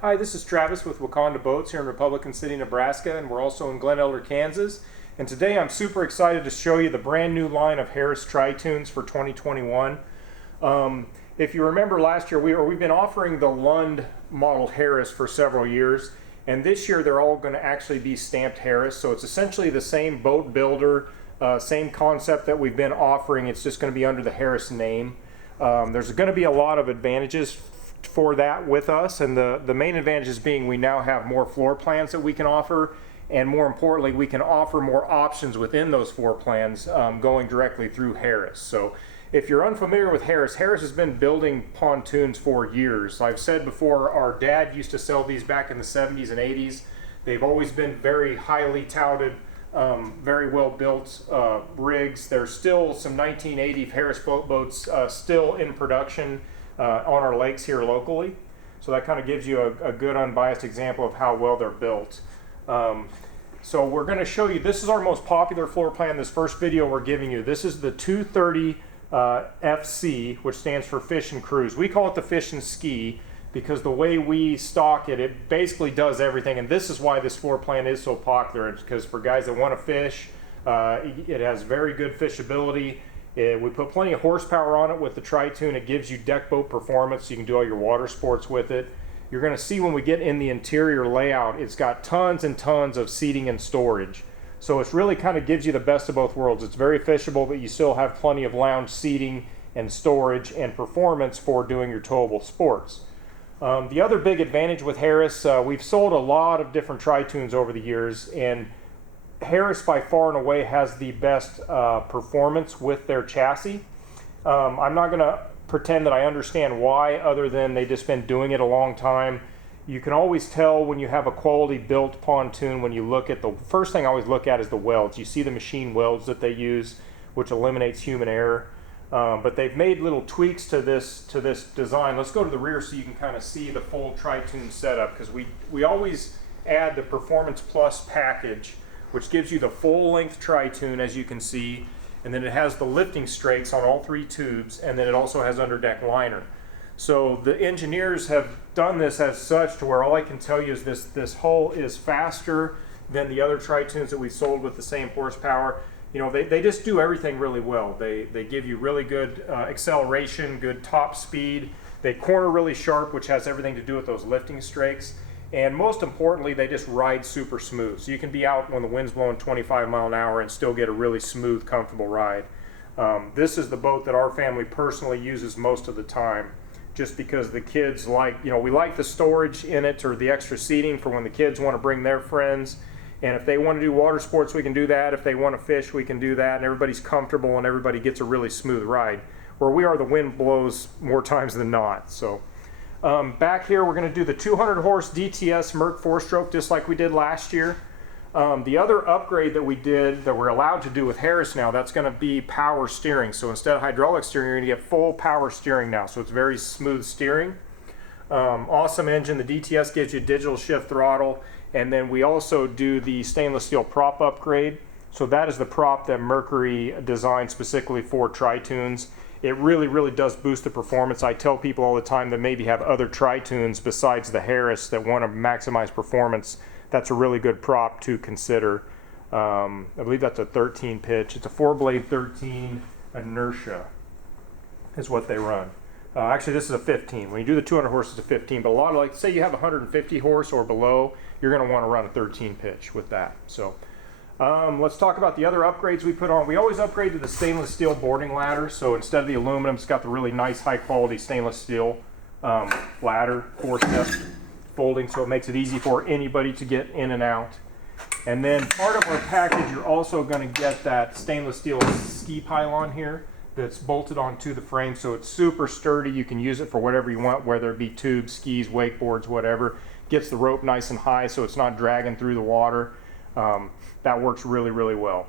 Hi, this is Travis with Waconda Boats here in Republican City, Nebraska, and we're also in Glen Elder, Kansas. And today I'm super excited to show you the brand new line of Harris Tri-Tunes for 2021. If you remember last year, we've been offering the Lund model Harris for several years, and this year they're all going to actually be stamped Harris. So it's essentially the same boat builder, same concept that we've been offering. It's just going to be under the Harris name. There's going to be a lot of advantages for that with us, and the main advantages being we now have more floor plans that we can offer, and more importantly we can offer more options within those floor plans going directly through Harris. So if you're unfamiliar with Harris, Harris has been building pontoons for years. I've said before, our dad used to sell these back in the 70s and 80s. They've always been very highly touted, very well built rigs. There's still some 1980 Harris boats still in production on our lakes here locally. So that kind of gives you a good unbiased example of how well they're built. So we're going to show you, this is our most popular floor plan, this first video we're giving you. This is the 230 FC, which stands for Fish and Cruise. We call it the Fish and Ski because the way we stock it, it basically does everything, and this is why this floor plan is so popular. It's because for guys that want to fish, it has very good fishability. We put plenty of horsepower on it with the Tri-Tune. It gives you deck boat performance, so you can do all your water sports with it. You're going to see when we get in the interior layout, it's got tons and tons of seating and storage. So it really kind of gives you the best of both worlds. It's very fishable, but you still have plenty of lounge seating and storage and performance for doing your towable sports. The other big advantage with Harris, we've sold a lot of different Tri-Tunes over the years, and Harris by far and away has the best performance with their chassis. I'm not going to pretend that I understand why, other than they've just been doing it a long time. You can always tell when you have a quality built pontoon when you look at the first thing I always look at is the welds. You see the machine welds that they use, which eliminates human error. But they've made little tweaks to this design. Let's go to the rear so you can kind of see the full Tri-Tune setup, because we always add the Performance Plus package, which gives you the full length Tri-Tune, as you can see, and then it has the lifting strakes on all three tubes, and then it also has underdeck liner. So the engineers have done this as such to where all I can tell you is this hull is faster than the other Tri-Tunes that we sold with the same horsepower. You know, they just do everything really well. They give you really good acceleration, good top speed. They corner really sharp, which has everything to do with those lifting strakes. And most importantly, they just ride super smooth. So you can be out when the wind's blowing 25 miles an hour and still get a really smooth, comfortable ride. This is the boat that our family personally uses most of the time, just because the kids like, you know, we like the storage in it, or the extra seating for when the kids want to bring their friends. And if they want to do water sports, we can do that. If they want to fish, we can do that. And everybody's comfortable and everybody gets a really smooth ride. Where we are, the wind blows more times than not. So back here, we're going to do the 200 horse DTS Merc 4-stroke just like we did last year. The other upgrade that we did, that we're allowed to do with Harris now, that's going to be power steering. So instead of hydraulic steering, you're going to get full power steering now. So it's very smooth steering. Awesome engine. The DTS gives you digital shift throttle. And then we also do the stainless steel prop upgrade. So that is the prop that Mercury designed specifically for Tri-Tunes. It really, really does boost the performance. I tell people all the time that maybe have other Tri-Tunes besides the Harris that want to maximize performance. That's a really good prop to consider. I believe that's a 13 pitch. It's a 4-blade 13 inertia is what they run. Actually, this is a 15. When you do the 200 horse, it's a 15. But a lot of, like, say you have 150 horse or below, you're going to want to run a 13 pitch with that. So let's talk about the other upgrades we put on. We always upgrade to the stainless steel boarding ladder. So instead of the aluminum, it's got the really nice high quality stainless steel ladder, 4-step folding, so it makes it easy for anybody to get in and out. And then part of our package, you're also going to get that stainless steel ski pylon here that's bolted onto the frame, so it's super sturdy. You can use it for whatever you want, whether it be tubes, skis, wakeboards, whatever. Gets the rope nice and high so it's not dragging through the water. That works really, really well.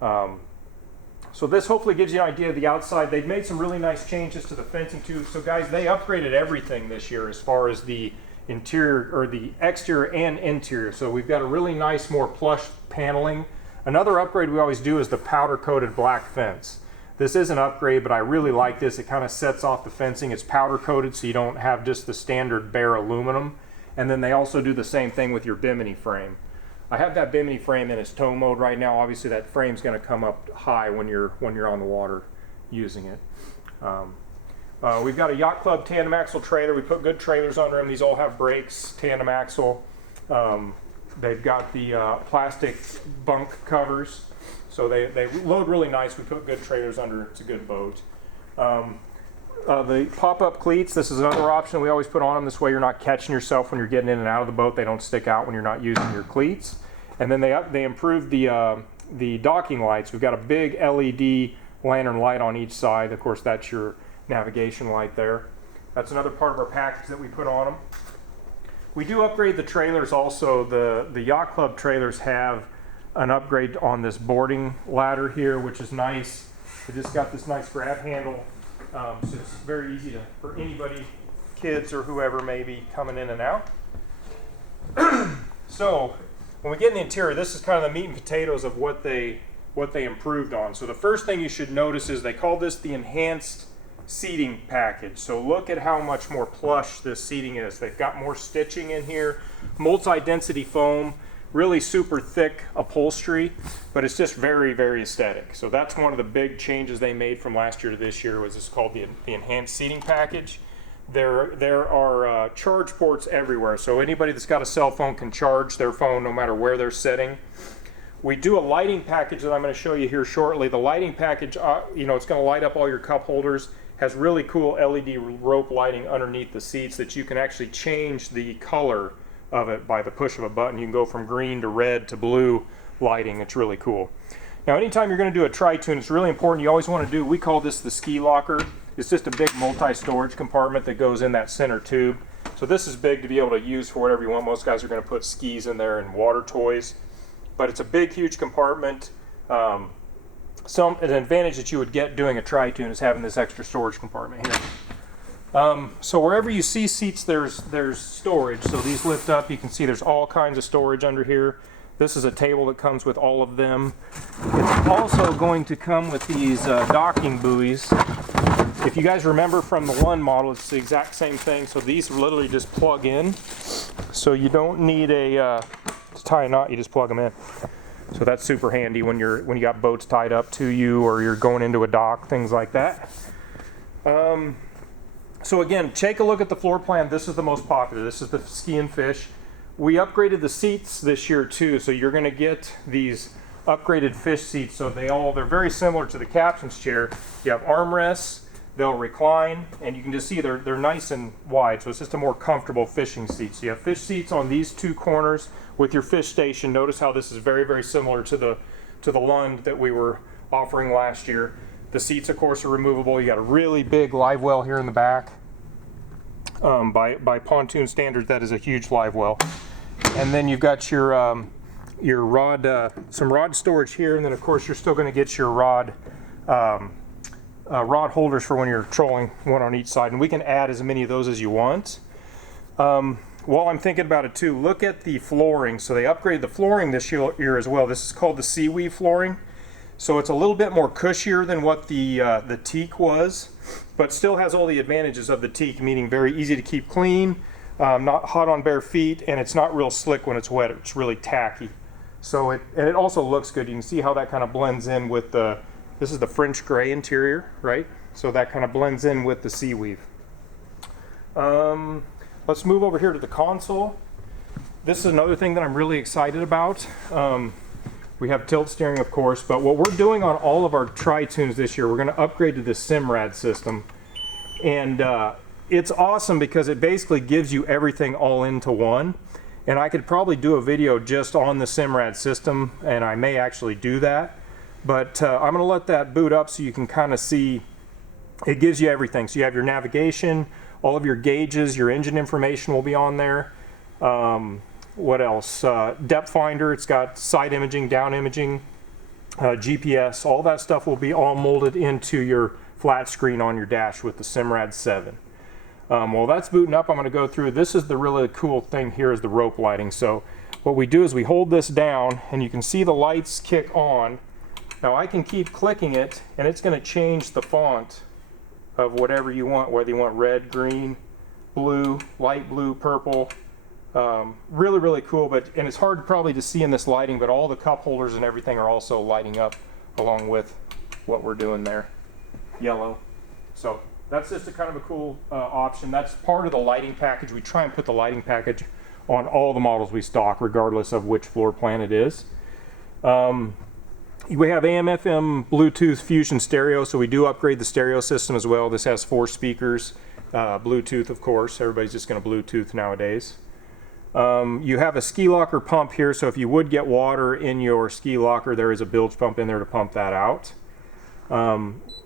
So this hopefully gives you an idea of the outside. They've made some really nice changes to the fencing too. So guys, they upgraded everything this year as far as the interior, or the exterior and interior. So we've got a really nice, more plush paneling. Another upgrade we always do is the powder coated black fence. This is an upgrade, but I really like this. It kind of sets off the fencing. It's powder coated, so you don't have just the standard bare aluminum. And then they also do the same thing with your Bimini frame. I have that Bimini frame in its tow mode right now. Obviously that frame's going to come up high when you're on the water using it. We've got a Yacht Club tandem axle trailer. We put good trailers under them. These all have brakes, tandem axle. They've got the plastic bunk covers, so they load really nice. We put good trailers under. It's a good boat. The pop-up cleats, this is another option we always put on them. This way you're not catching yourself when you're getting in and out of the boat. They don't stick out when you're not using your cleats. And then they improved the docking lights. We've got a big LED lantern light on each side. Of course, that's your navigation light there. That's another part of our package that we put on them. We do upgrade the trailers also. The Yacht Club trailers have an upgrade on this boarding ladder here, which is nice. It just got this nice grab handle, so it's very easy for anybody, kids or whoever may be coming in and out. So when we get in the interior, this is kind of the meat and potatoes of what they improved on. So the first thing you should notice is they call this the enhanced seating package. So look at how much more plush this seating is. They've got more stitching in here, multi-density foam, really super thick upholstery, but it's just very, very aesthetic. So that's one of the big changes they made from last year to this year. Was this called the enhanced seating package. There are charge ports everywhere, so anybody that's got a cell phone can charge their phone no matter where they're sitting. We do a lighting package that I'm going to show you here shortly. The lighting package, it's going to light up all your cup holders. Has really cool LED rope lighting underneath the seats that you can actually change the color of it by the push of a button. You can go from green to red to blue lighting. It's really cool. Now, anytime you're going to do a tri-tune, it's really important. You always want to do, we call this the ski locker. It's just a big multi-storage compartment that goes in that center tube. So this is big to be able to use for whatever you want. Most guys are going to put skis in there and water toys. But it's a big, huge compartment. An advantage that you would get doing a tri-tune is having this extra storage compartment here. So wherever you see seats, there's storage. So these lift up. You can see there's all kinds of storage under here. This is a table that comes with all of them. It's also going to come with these docking buoys. If you guys remember from the one model, it's the exact same thing. So these literally just plug in. So you don't need to tie a knot. You just plug them in. So that's super handy when you got boats tied up to you or you're going into a dock, things like that. So again, take a look at the floor plan. This is the most popular. This is the Ski and Fish. We upgraded the seats this year too, so you're going to get these upgraded fish seats. So they're very similar to the captain's chair. You have armrests, they'll recline, and you can just see they're nice and wide. So it's just a more comfortable fishing seat. So you have fish seats on these two corners with your fish station. Notice how this is very, very similar to the Lund that we were offering last year. The seats, of course, are removable. You got a really big live well here in the back. By pontoon standards, that is a huge live well. And then you've got your rod, some rod storage here, and then of course you're still going to get your rod holders for when you're trolling, one on each side. And we can add as many of those as you want. While I'm thinking about it too, look at the flooring. So they upgraded the flooring this year as well. This is called the Seaweed Flooring. So it's a little bit more cushier than what the teak was, but still has all the advantages of the teak, meaning very easy to keep clean, not hot on bare feet, and it's not real slick when it's wet. It's really tacky. So it also looks good. You can see how that kind of blends in with this is the French gray interior, right? So that kind of blends in with the seaweed. Let's move over here to the console. This is another thing that I'm really excited about. We have tilt steering, of course, but what we're doing on all of our tri-tunes this year, we're going to upgrade to the Simrad system. And it's awesome because it basically gives you everything all into one. And I could probably do a video just on the Simrad system, and I may actually do that. But I'm going to let that boot up so you can kind of see. It gives you everything. So you have your navigation, all of your gauges, your engine information will be on there. What else? Depth finder, it's got side imaging, down imaging, GPS, all that stuff will be all molded into your flat screen on your dash with the Simrad 7. While that's booting up, I'm going to go through. This is the really cool thing here is the rope lighting. So what we do is we hold this down and you can see the lights kick on. Now I can keep clicking it and it's going to change the font of whatever you want, whether you want red, green, blue, light blue, purple. Really, really cool, and it's hard probably to see in this lighting, but all the cup holders and everything are also lighting up along with what we're doing there, yellow. So that's just a kind of a cool option. That's part of the lighting package. We try and put the lighting package on all the models we stock, regardless of which floor plan it is. We have AM, FM, Bluetooth, Fusion stereo, so we do upgrade the stereo system as well. This has 4 speakers, Bluetooth, of course. Everybody's just going to Bluetooth nowadays. You have a ski locker pump here, so if you would get water in your ski locker, there is a bilge pump in there to pump that out.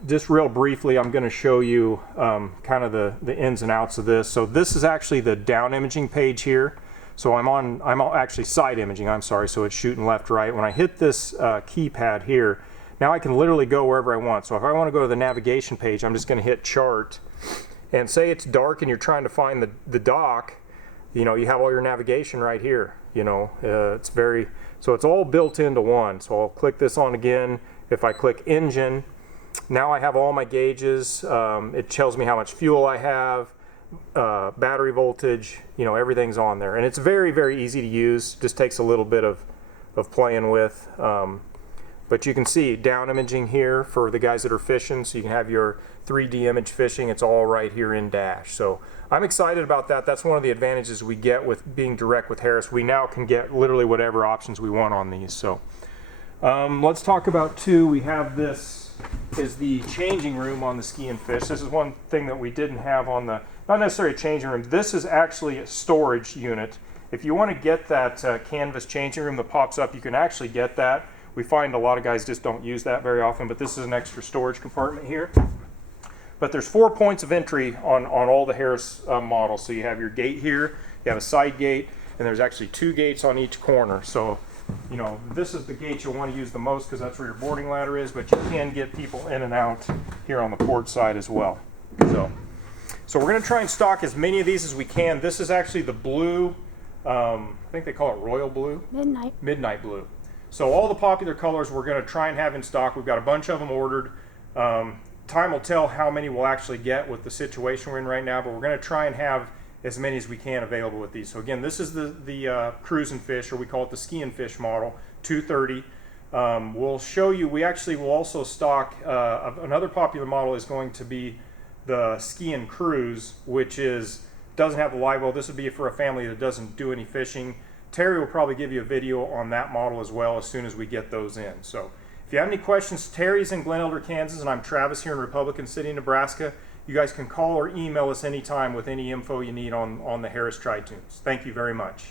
Just real briefly, I'm going to show you kind of the ins and outs of this. So this is actually the down imaging page here. So I'm actually side imaging, I'm sorry, so it's shooting left, right. When I hit this keypad here, now I can literally go wherever I want. So if I want to go to the navigation page, I'm just going to hit chart, and say it's dark and you're trying to find the dock, you know, you have all your navigation right here, you know. So it's all built into one. So I'll click this on again. If I click engine, now I have all my gauges. It tells me how much fuel I have, battery voltage, you know, everything's on there. And it's very, very easy to use. Just takes a little bit of playing with. But you can see down imaging here for the guys that are fishing, so you can have your 3D image fishing. It's all right here in Dash. So I'm excited about that. That's one of the advantages we get with being direct with Harris. We now can get literally whatever options we want on these. So let's talk about we have this is the changing room on the Ski and Fish. This is one thing that we didn't have on the, not necessarily a changing room. This is actually a storage unit. If you want to get that canvas changing room that pops up, you can actually get that. We find a lot of guys just don't use that very often, but this is an extra storage compartment here. But there's 4 points of entry on all the Harris models. So you have your gate here, you have a side gate, and there's actually 2 gates on each corner. So, you know, this is the gate you'll want to use the most because that's where your boarding ladder is, but you can get people in and out here on the port side as well. So we're going to try and stock as many of these as we can. This is actually the blue, I think they call it royal blue? Midnight blue. So all the popular colors we're going to try and have in stock. We've got a bunch of them ordered. Time will tell how many we'll actually get with the situation we're in right now, but we're going to try and have as many as we can available with these. So again, this is the cruise and fish, or we call it the ski and fish model, 230. We'll show you, we actually will also stock, another popular model is going to be the ski and cruise, which doesn't have the live well. This would be for a family that doesn't do any fishing. Terry will probably give you a video on that model as well as soon as we get those in. So if you have any questions, Terry's in Glen Elder, Kansas, and I'm Travis here in Republican City, Nebraska. You guys can call or email us anytime with any info you need on the Harris Tri-Tunes. Thank you very much.